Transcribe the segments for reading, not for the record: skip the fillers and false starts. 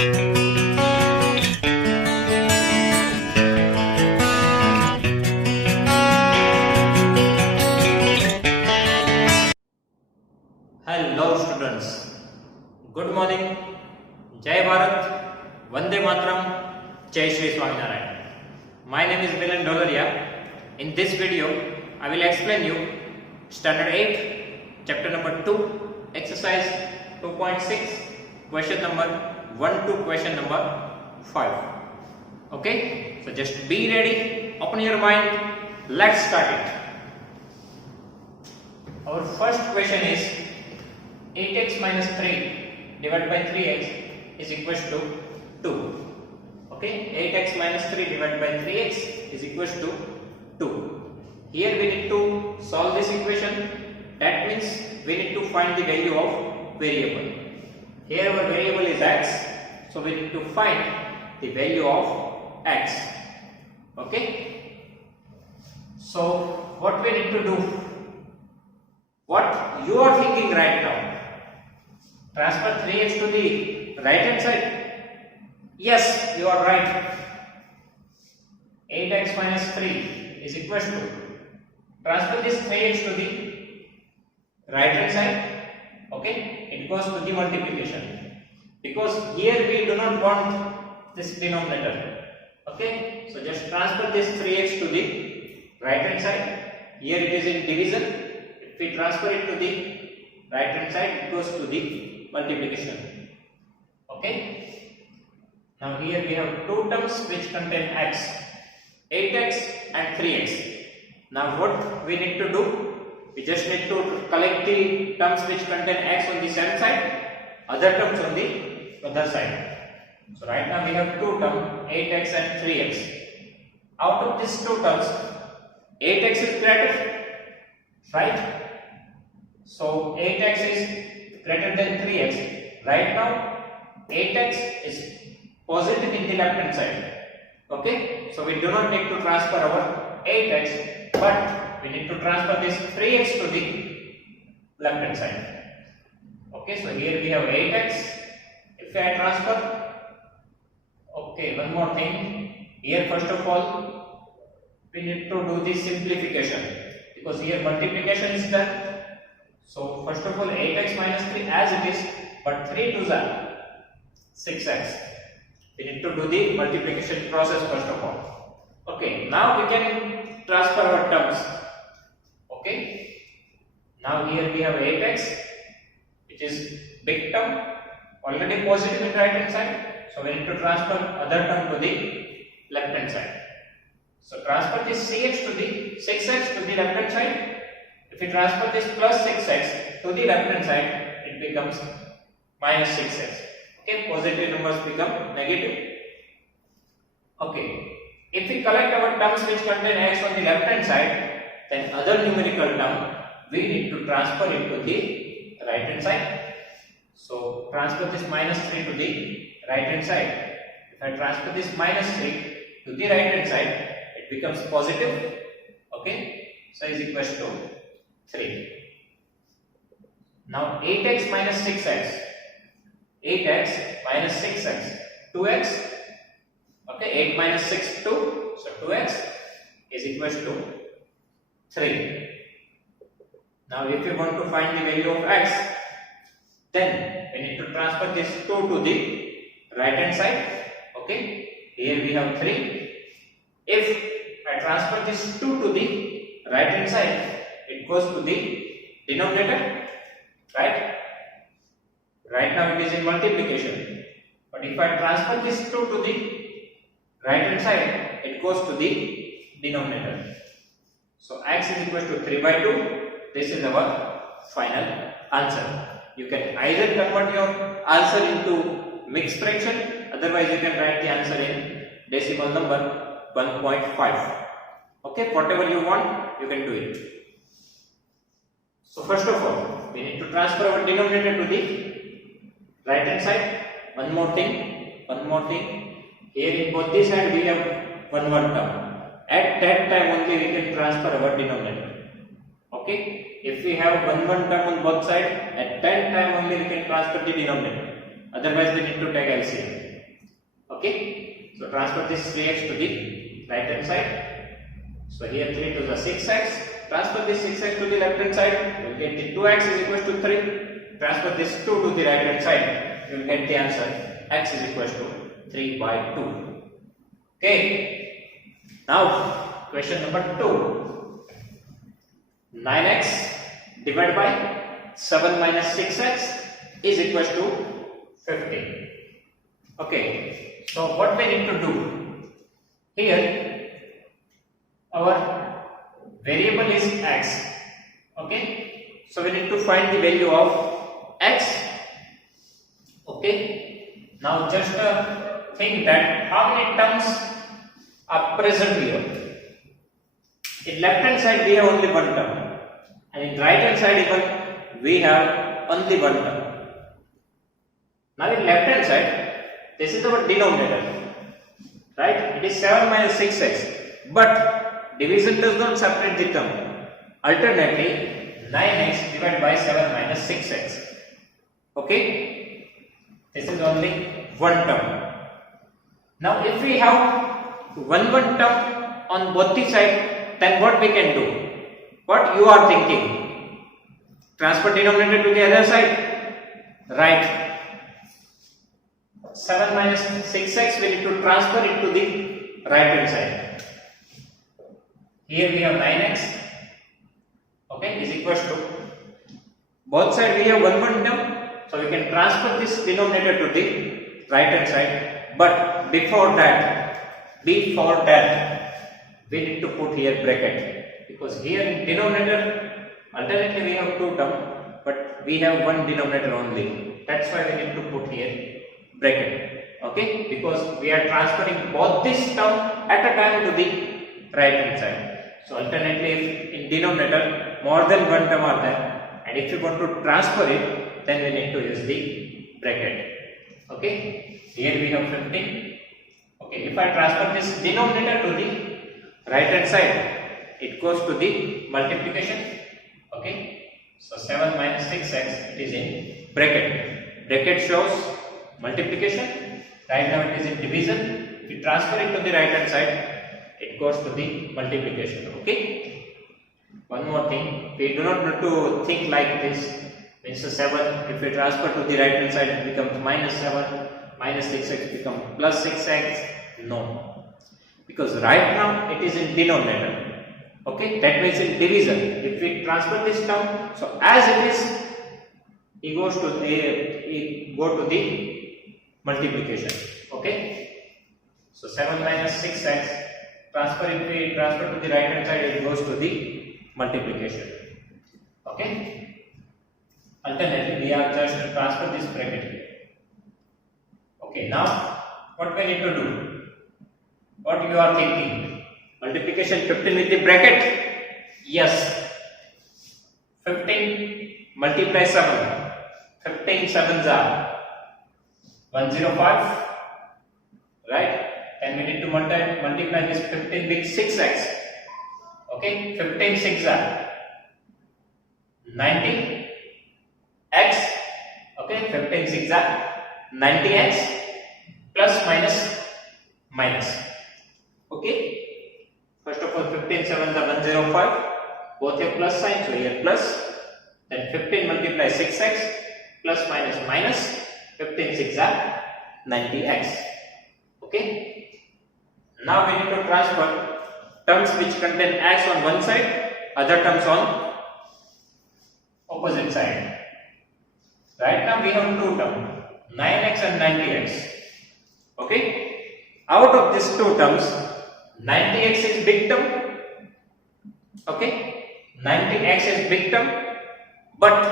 Hello students, good morning, Jai Bharat, Vande Mataram, Jai Shri Swaminarayan. My name is Milan Dolaria. In this video, I will explain you Standard 8, Chapter number 2, Exercise 2.6, question number 1 to question number 5. Okay, so just be ready, open your mind, let's start it. Our first question is 8x minus 3 divided by 3x is equals to 2. Okay, 8x minus 3 divided by 3x is equals to 2. Here we need to solve this equation. That means we need to find the value of variable. Here our variable is x, so we need to find the value of x. Okay, so what we need to do? What you are thinking right now? Transfer 3x to the right hand side? Yes, you are right. 8x minus 3 is equals to, transfer this 3x to the right hand side. Okay, it goes to the multiplication, because here we do not want this denominator. Okay, so just transfer this 3x to the right hand side. Here it is in division. If we transfer it to the right hand side, it goes to the multiplication. Okay, now here we have two terms which contain x, 8x and 3x. Now what we need to do? We just need to collect the terms which contain x on the same side, other terms on the other side. So right now we have two terms, 8x and 3x. Out of these two terms, 8x is greater, right? So 8x is greater than 3x. Right now 8x is positive in the left hand side. Okay, so we do not need to transfer our 8x, but we need to transfer this 3x to the left hand side. Okay, so here we have 8x. If I transfer, okay, one more thing. Here first of all we need to do the simplification, because here multiplication is done. So first of all 8x minus 3 as it is, but 3 2s are 6x. We need to do the multiplication process first of all. Okay, now we can transfer our terms. Okay, now here we have 8x, which is big term, already positive in right hand side. So we need to transfer other term to the left hand side. So transfer this 6x to the left hand side. If we transfer this plus 6x to the left hand side, it becomes minus 6x. Okay, positive numbers become negative. Okay, if we collect our terms which contain x on the left hand side, then other numerical term we need to transfer it to the right hand side. So transfer this minus 3 to the right hand side. If I transfer this minus 3 to the right hand side, it becomes positive. Okay, so is equals to 3. Now 8x minus 6x, 8x minus 6x, 2x. Okay, 8 minus 6, 2. So 2x is equals to 3. Now if you want to find the value of x, then we need to transfer this 2 to the right hand side. Okay, here we have 3. If I transfer this 2 to the right hand side, it goes to the denominator, right? Right now it is in multiplication, but if I transfer this 2 to the right hand side, it goes to the denominator. So x is equal to 3 by 2. This is our final answer. You can either convert your answer into mixed fraction, otherwise you can write the answer in decimal number 1.5. Okay, whatever you want, you can do it. So first of all, we need to transfer our denominator to the right hand side. One more thing. Here in both these sides we have one term. At that time only we can transfer our denominator. Okay, if we have one term on both sides, at that time only we can transfer the denominator. Otherwise we need to take LCM. Okay, so transfer this 3x to the right hand side. So here 3 to the 6x. Transfer this 6x to the left hand side. You will get the 2x is equal to 3. Transfer this 2 to the right hand side. You will get the answer x is equal to 3 by 2. Okay. Now question number 2. 9x divided by 7 minus 6x is equal to 15. Okay, so what we need to do here, our variable is x. Okay, so we need to find the value of x. Okay, now just think that how many terms are present here. In left hand side we have only one term, and in right hand side even we have only one term. Now in left hand side, this is our denominator, right? It is 7 minus 6x, but division does not separate the term. Alternately, 9x divided by 7 minus 6x. Okay, this is only one term. Now if we have one term on both the sides, then what we can do? What you are thinking? Transfer denominator to the other side, right? 7 minus 6x, we need to transfer it to the right hand side. Here we have 9x, okay, is equals to, both sides we have one term, so we can transfer this denominator to the right hand side. But before that, we need to put here bracket, because here in denominator, alternately we have two terms, but we have one denominator only. That's why we need to put here bracket. Okay, because we are transferring both this term at a time to the right hand side. So alternately, if in denominator more than one term are there, and if you want to transfer it, then we need to use the bracket. Okay, here we have 15. Okay, if I transfer this denominator to the right hand side, it goes to the multiplication. Okay, so 7 minus 6x, it is in bracket. Bracket shows multiplication. Right now it is in division. If you transfer it to the right hand side, it goes to the multiplication. Okay. One more thing, we do not need to think like this. Means 7. If we transfer to the right hand side, it becomes minus 7. Minus 6x becomes plus 6x. No, because right now it is in denominator. Okay, that means in division. If we transfer this term, so as it is, it goes to the multiplication. Okay, so 7 minus 6x, if we transfer to the right hand side, it goes to the multiplication. Okay, alternately we have just transfer this bracket here. Okay, now what we need to do? What you are thinking? Multiplication 15 with the bracket? Yes. 15 multiply 7. 15 sevens are 105, right? And we need to multiply this 15 with 6x. Okay, 15 6 are 90 x. Okay, 15 6 are 90x plus minus. Okay, first of all 15 sevens are 105. Both have plus sign, so here plus. Then 15 multiply 6x plus minus 15 6 are 90x. Okay, now we need to transfer terms which contain x on one side, other terms on opposite side. Right now we have two terms, 9x and 90x. Okay, out of these two terms, 90x is big term. Okay, 90x is big term, but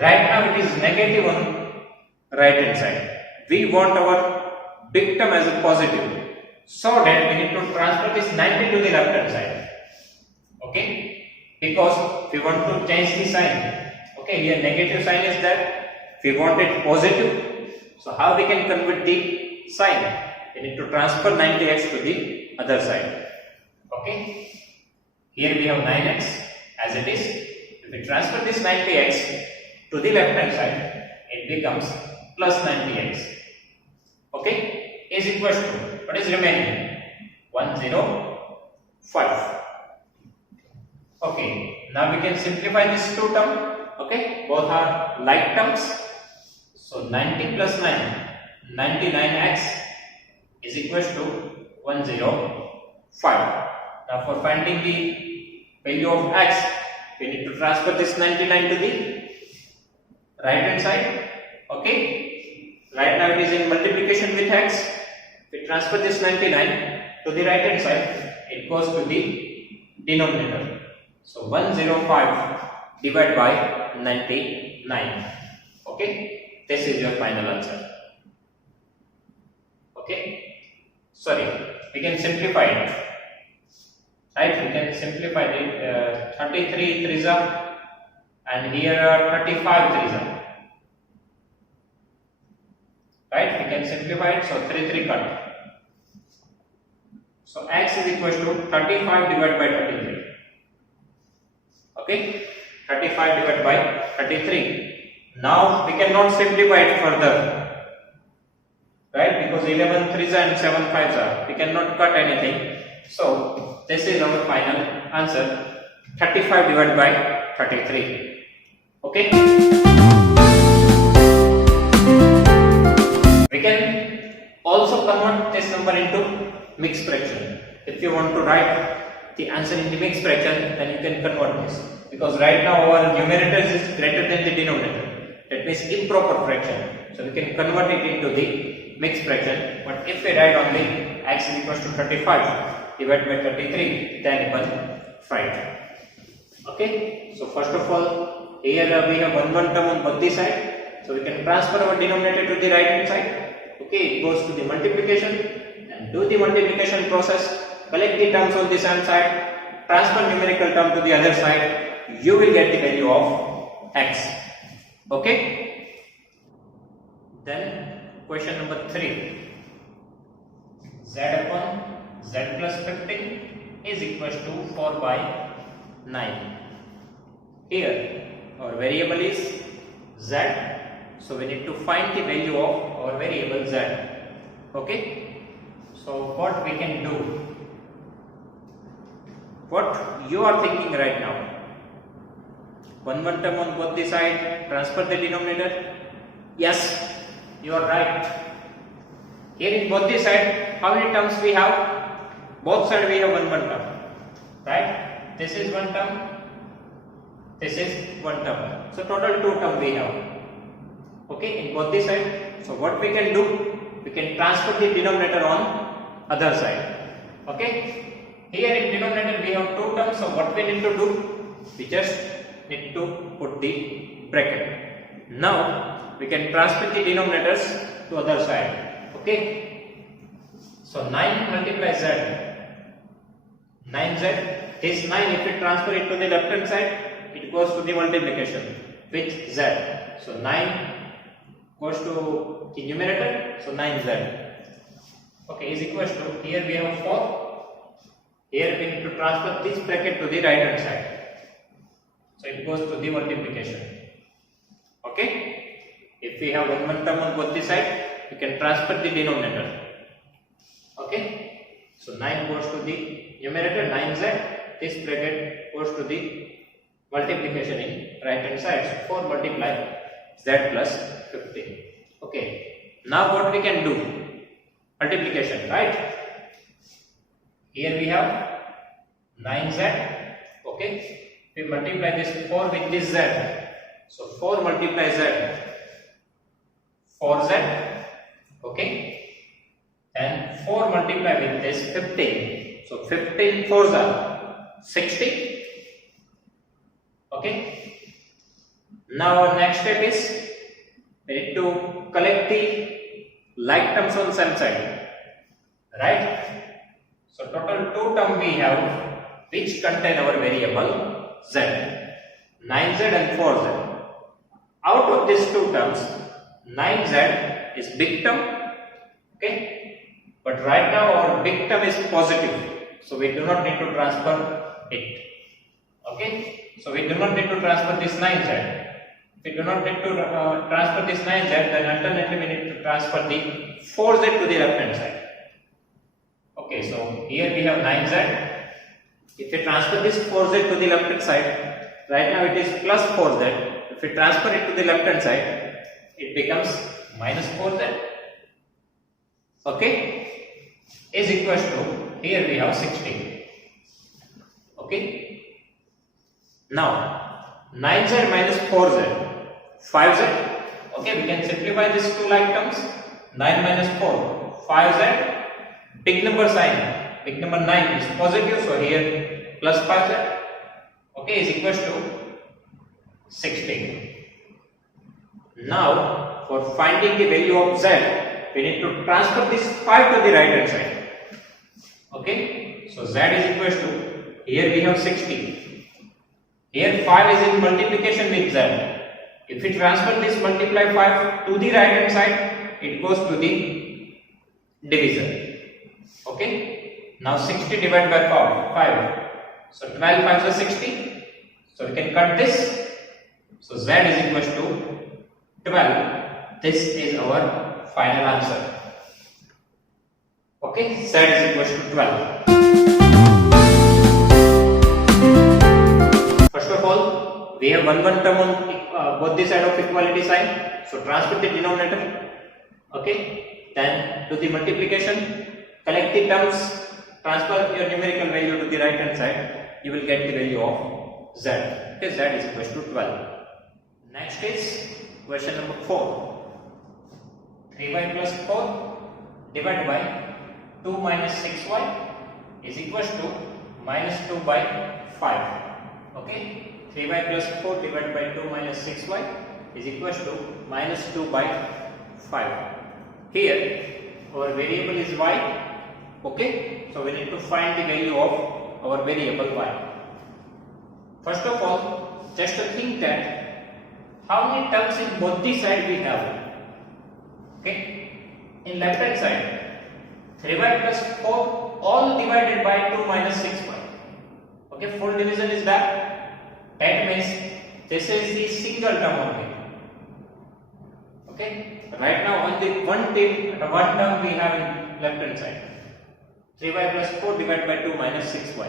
right now it is negative on right hand side. We want our big term as a positive, so that we need to transfer this 90 to the left hand side. Okay, because we want to change the sign. Okay, here negative sign is that we want it positive. So how we can convert the sign? We need to transfer 90x to the other side. Okay, here we have 9x as it is. If we transfer this 90x to the left hand side, it becomes plus 90x. Okay, is equal to what is remaining 105. Okay, now we can simplify this two term. Okay, both are like terms. So 90 plus 9, 99x is equal to 105. Now for finding the value of x, we need to transfer this 99 to the right hand side. Okay, right now it is in multiplication with x. We transfer this 99 to the right hand side, it goes to the denominator. So 105 divided by 99. Okay, this is your final answer. Okay, sorry, we can simplify it. Right, we can simplify it. 33 threes are, and here are 35 threes are. Right, we can simplify it. So 3 cut. So x is equal to 35 divided by 33. Okay, 35 divided by 33. Now we cannot simplify it further. Right, because 11 threes and 7 fives are. We cannot cut anything. So this is our final answer, 35 divided by 33. Okay. We can also convert this number into mixed fraction. If you want to write the answer in the mixed fraction, then you can convert this. Because right now our numerator is greater than the denominator. That means improper fraction. So we can convert it into the mixed fraction. But if we write only x is equal to 35 divided by 33, then 1/5. Okay. So first of all, here we have 1 term on both the side. So we can transfer our denominator to the right hand side. Okay, it goes to the multiplication and do the multiplication process. Collect the terms on this hand side. Transfer numerical term to the other side. You will get the value of x. Okay. Then question number 3. Z upon z plus 15 is equal to 4 by 9. Here our variable is z. So we need to find the value of our variable z. Okay. So what we can do? What you are thinking right now? 1 term on both the side, transfer the denominator. Yes, you are right. Here in both the side, how many terms we have? Both sides we have 1 term. Right? This is 1 term. This is 1 term. So total 2 term we have. Okay, in both the side. So what we can do? We can transfer the denominator on other side. Okay. Here in denominator we have 2 terms. So what we need to do? We just need to put the bracket. Now we can transfer the denominators to other side. Okay. So 9 multiply z. 9z. This 9, if we transfer it to the left hand side, it goes to the multiplication with z. So 9 goes to the numerator. So 9z. Okay, is equal to, here we have 4. Here we need to transfer this bracket to the right hand side. So it goes to the multiplication. Okay. If we have 1 term on both the side, we can transfer the denominator. Okay. So 9 goes to the numerator, 9z. This bracket goes to the multiplication in right hand side. So 4 multiply z plus 15. Okay. Now what we can do? Multiplication, right? Here we have 9z. Okay. We multiply this 4 with this z. So 4 multiply z. 4z. Okay. And 4 multiply with this 15. So 15 4s are 60. Okay. Now our next step is we need to collect the like terms on same side. Right? So total 2 term we have which contain our variable z. 9z and 4z. Out of these 2 terms, 9z is big term. Okay. But right now our big term is positive. So we do not need to transfer it. Okay. So we do not need to transfer this 9z. If we do not need to transfer this 9z, then alternately we need to transfer the 4z to the left hand side. Okay, so here we have 9z. If we transfer this 4z to the left hand side, right now it is plus 4z. If we transfer it to the left hand side, it becomes minus 4z. Okay, is equals to, here we have 16. Okay, now 9z minus 4z, 5z. Okay, we can simplify these two like terms. 9 minus 4, 5z. Big number sign, big number 9 is positive, so here plus 5z. Okay, is equals to 16. Now for finding the value of z, we need to transfer this 5 to the right hand side. Okay, so z is equals to, here we have 60. Here 5 is in multiplication with z. If we transfer this multiply 5 to the right hand side, it goes to the divisor. Okay, now 60 divided by 5. So 12 5s are 60. So we can cut this. So z is equals to 12. This is our final answer. Okay, z is equals to 12. First of all, we have one term on both the side of equality sign. So transfer the denominator. Okay, then do the multiplication. Collect the terms, transfer your numerical value to the right hand side, you will get the value of z. Okay, z is equals to 12. Next is question number 4. 3y plus 4 divided by 2 minus 6y is equals to minus 2 by 5. Okay, 3y plus 4 divided by 2 minus 6y is equals to minus 2 by 5. Here our variable is y. Okay, so we need to find the value of our variable y. First of all, just to think that how many terms in both the side we have. Okay, in left hand side, 3y plus 4 all divided by 2 minus 6y. Okay, full division is that. That means this is the single term only. Okay, right now only one term we have in left hand side. 3y plus 4 divided by 2 minus 6y.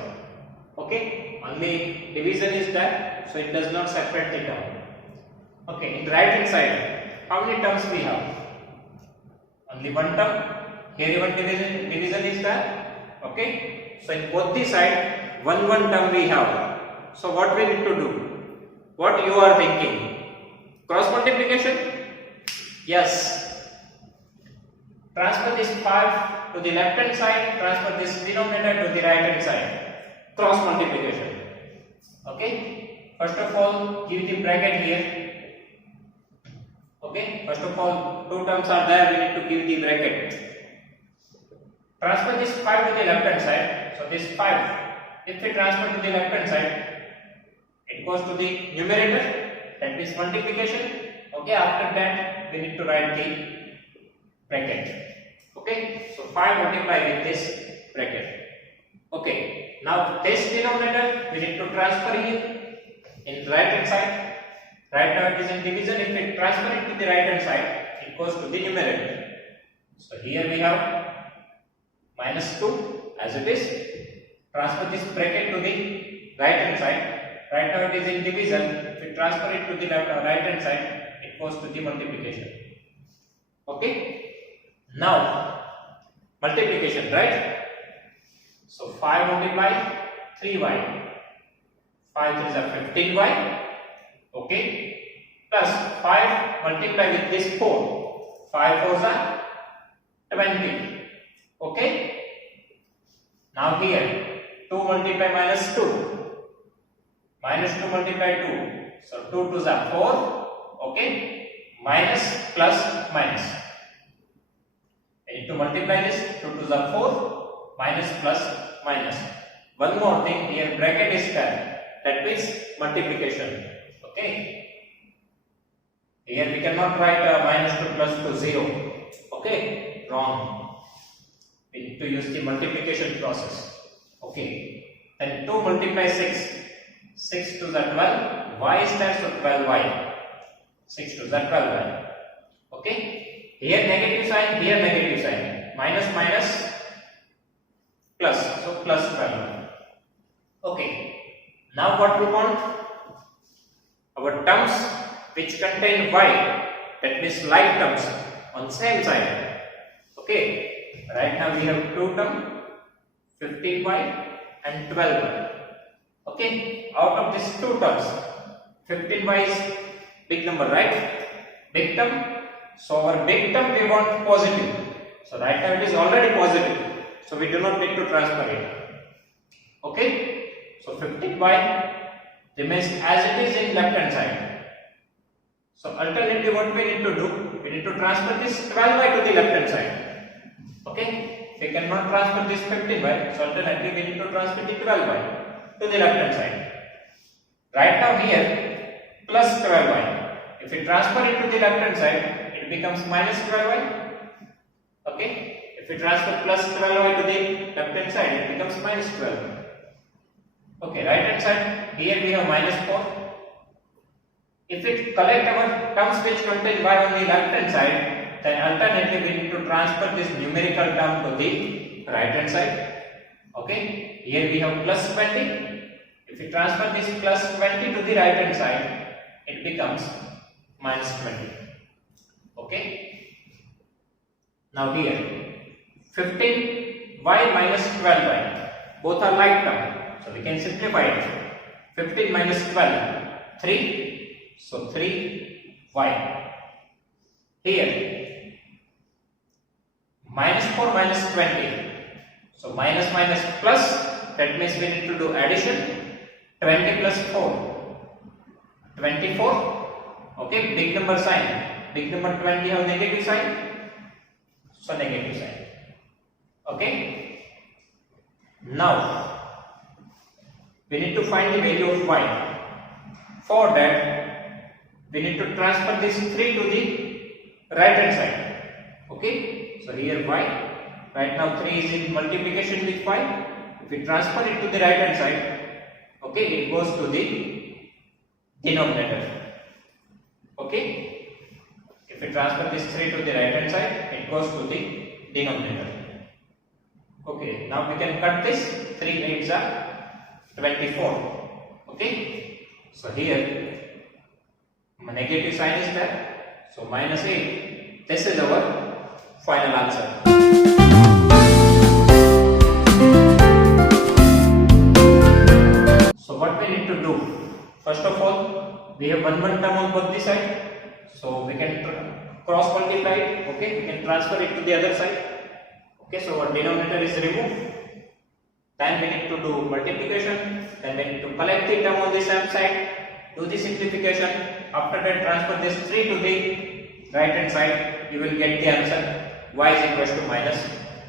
Okay, only division is that, so it does not separate the term. Okay, in right hand side, how many terms we have? Only one term. Here one division is that. Okay, so in both the side, one term we have. So what we need to do? What you are thinking? Cross multiplication? Yes. Transfer this 5 to the left hand side, transfer this denominator to the right hand side. Cross multiplication. Okay, first of all give the bracket here. Okay, first of all two terms are there, we need to give the bracket. Transfer this 5 to the left hand side. So this 5, if we transfer to the left hand side, it goes to the numerator, that is multiplication. Okay, after that we need to write the bracket. Okay, so 5 multiply with this bracket. Okay, now this denominator we need to transfer here in right hand side. Right now it is in division. If we transfer it to the right hand side, it goes to the numerator. So here we have minus 2 as it is. Transfer this bracket to the right hand side. Right now it is in division. If we transfer it to the right hand side, it goes to the multiplication. Okay, now multiplication, right? So 5 multiply 3y, 5 3s are 15y. Okay, plus 5 multiply with this 4, 5 4s are 20. Okay, now here 2 multiply minus 2, minus 2 multiply 2, so 2 2s are 4. Okay, minus plus minus. I need to multiply this. 2 2s are 4, minus plus minus. One more thing, here bracket is there, that means multiplication. Okay, here we cannot write minus 2 plus 2 0. Okay, wrong. We need to use the multiplication process. Okay, then 2 multiply 6, 6 to the 12, y is there, so 12y. 6 to the 12y. Okay, here negative sign, here negative sign, minus minus plus, so plus 12. Okay, now what we want? Our terms which contain y, that means like terms on same side. Okay, right now we have two terms, 15y and 12y. Okay, out of these two terms, 15y is big number, right? Big term. So our big term we want positive. So right now it is already positive. So we do not need to transfer it. Okay. So 15y remains as it is in left hand side. So alternatively what we need to do? We need to transfer this 12y to the left hand side. Okay. We cannot transfer this 15y. So alternatively we need to transfer the 12y to the left hand side. Right now here plus 12y. If we transfer it to the left hand side, it becomes minus 12y. Okay. If we transfer plus 12y to the left hand side, it becomes minus 12. Okay, right hand side, here we have minus 4. If we collect our terms which contain y on the left hand side, then alternatively we need to transfer this numerical term to the right hand side. Okay, here we have plus 20. If we transfer this plus 20 to the right hand side, it becomes minus 20. Okay. Now here 15y minus 12y, both are like term, so we can simplify it. 15 minus 12, 3, so 3y. Here minus 4 minus 20, so minus minus plus, that means we need to do addition. 20 plus 4, 24. Okay, big number sign, big number 20 have negative sign, so negative sign. Okay, now we need to find the value of y. For that we need to transfer this 3 to the right hand side. Okay, so here y, right now 3 is in multiplication with y. If we transfer it to the right hand side, okay, it goes to the denominator. Okay, if we transfer this 3 to the right hand side, it goes to the denominator. Okay, now we can cut this. 3 8s are 24. Okay, so here negative sign is there, so minus 8. This is our final answer. So what we need to do? First of all, we have one term on both the side, so we can cross multiply it. Okay, we can transfer it to the other side. Okay, so our denominator is removed. Then we need to do multiplication. Then we need to collect the term on the same side, do the simplification. After that, transfer this 3 to the right hand side. You will get the answer. Y is equals to minus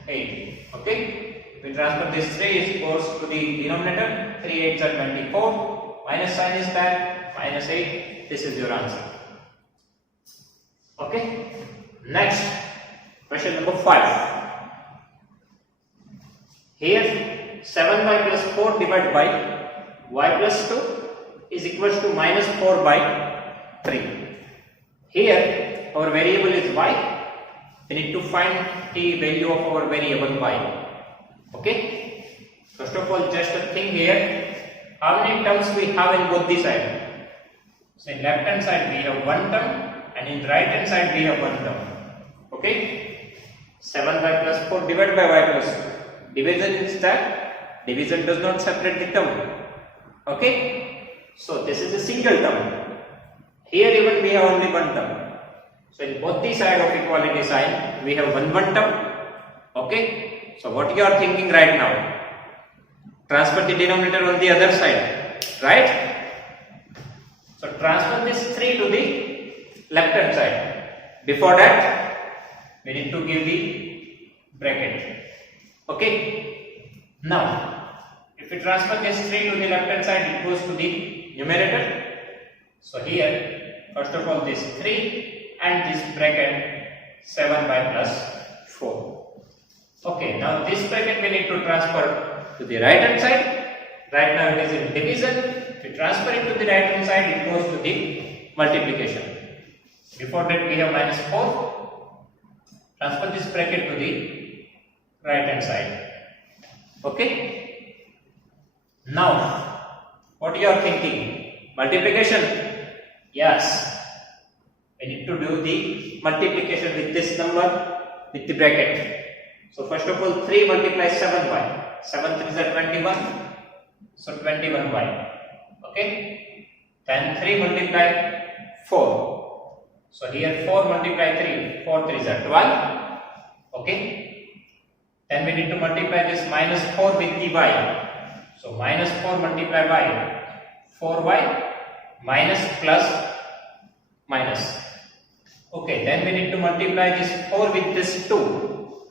8. Okay, we transfer this 3 is goes to the denominator. 3 8s are 24. Minus sign is there. Minus 8. This is your answer. Okay. Next, question number 5. Here 7y plus 4 divided by y plus 2 is equals to minus 4 by 3. Here our variable is y. We need to find the value of our variable y. Okay. First of all, just a thing here. How many terms we have in both the sides? So in left hand side we have one term, and in right hand side we have one term. Okay. 7y plus 4 divided by y plus 2. Division is that. Division does not separate the term. Okay. So this is a single term. Here even we have only one term. So in both the side of equality sign we have one term. Okay. So what you are thinking right now? Transfer the denominator on the other side, right? So transfer this 3 to the left hand side. Before that, we need to give the bracket. Okay. Now, if we transfer this 3 to the left hand side, it goes to the numerator. So here, first of all, this 3 and this bracket 7y plus 4. Okay. Now this bracket we need to transfer to the right hand side. Right now it is in division. If we transfer it to the right hand side, it goes to the multiplication. Before that we have minus 4. Transfer this bracket to the right hand side. Okay. Now, what you are thinking? Multiplication? Yes. We need to do the multiplication with this number with the bracket. So first of all, 3 multiplies 7y. 7 3s are 21. So 21y. Okay. Then 3 multiply 4. So here 4 multiply 3. 4 3s are 12. Okay. Then we need to multiply this minus 4 with the y. So minus 4 multiply y. 4y minus plus minus. Okay, then we need to multiply this 4 with this 2.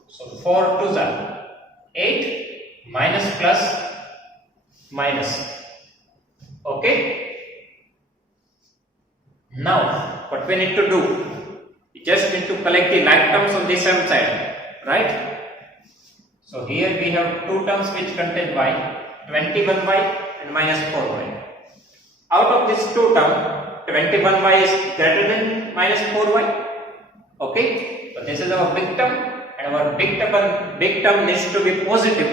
So 4 2s are 8 minus plus minus. Okay. Now what we need to do? We just need to collect the like terms on the same side, right? So here we have two terms which contain y, 21y and minus 4y. Out of this two terms, 21y is greater than minus 4y. Okay, so this is our big term, and our big term needs to be positive.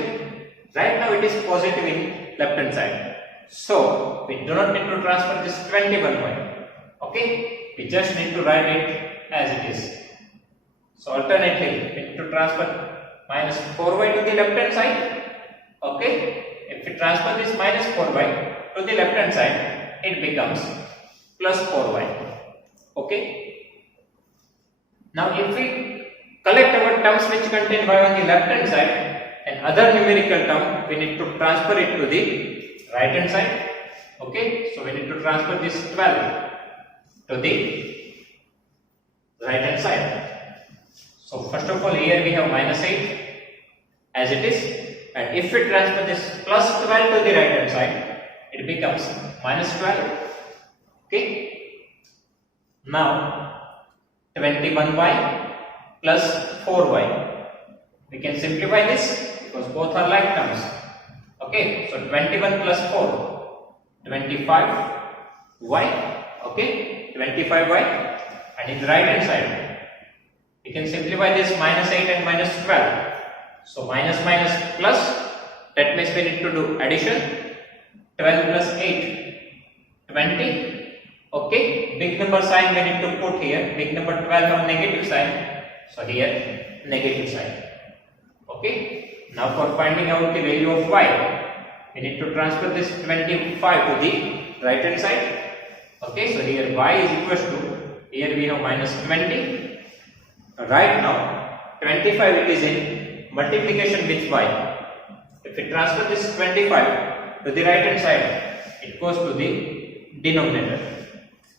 Right now it is positive in left hand side. So we do not need to transfer this 21y. Okay, we just need to write it as it is. So alternately, we need to transfer minus 4y to the left hand side. Okay, if we transfer this minus 4y to the left hand side, it becomes plus 4y. Okay. Now if we collect our terms which contain y on the left hand side and other numerical term, we need to transfer it to the right hand side. Okay, so we need to transfer this 12 to the right hand side. So first of all, here we have minus 8 as it is, and if we transfer this plus 12 to the right hand side, it becomes minus 12. Okay. Now 21y plus 4y. We can simplify this because both are like terms. Okay, so 21 plus 4, 25y. Okay, 25y, and in the right hand side, we can simplify this minus 8 and minus 12. So minus minus plus, that means we need to do addition. 12 plus 8, 20. Okay, big number sign we need to put here. Big number 12 on negative sign. So here negative sign. Okay. Now for finding out the value of y, we need to transfer this 25 to the right hand side. Okay, so here y is equals to, here we have minus 20. Right now 25 it is in multiplication with y. If we transfer this 25 to the right hand side, it goes to the denominator.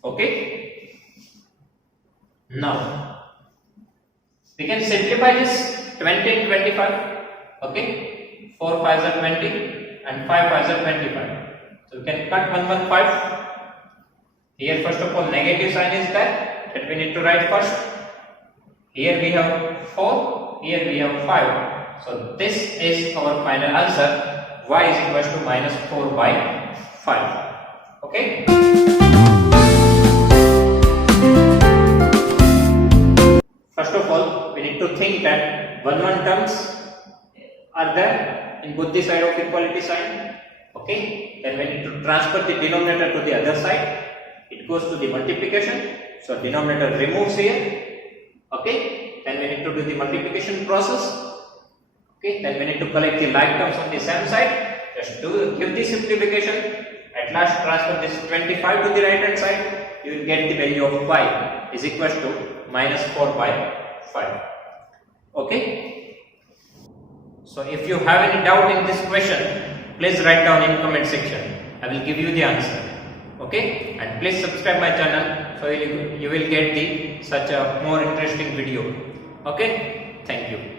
Okay. Now we can simplify this 20 and 25. Okay, 4 5s are 20 and 5 5s are 25. So we can cut 115. Here first of all negative sign is there, that we need to write first. Here we have 4, here we have 5. So this is our final answer. Y is equals to minus 4 by 5. Okay. First of all, we need to think that 1 terms are there in both the side of equality sign. Okay. Then we need to transfer the denominator to the other side. It goes to the multiplication. So denominator removes here. Okay. Then we need to do the multiplication process. Okay. Then we need to collect the like terms on the same side. Just give the simplification. At last transfer this 25 to the right hand side. You will get the value of y is equals to minus 4 by 5. Okay. So if you have any doubt in this question, please write down in comment section. I will give you the answer. Okay, and please subscribe my channel so you will get the such a more interesting video. Okay, thank you.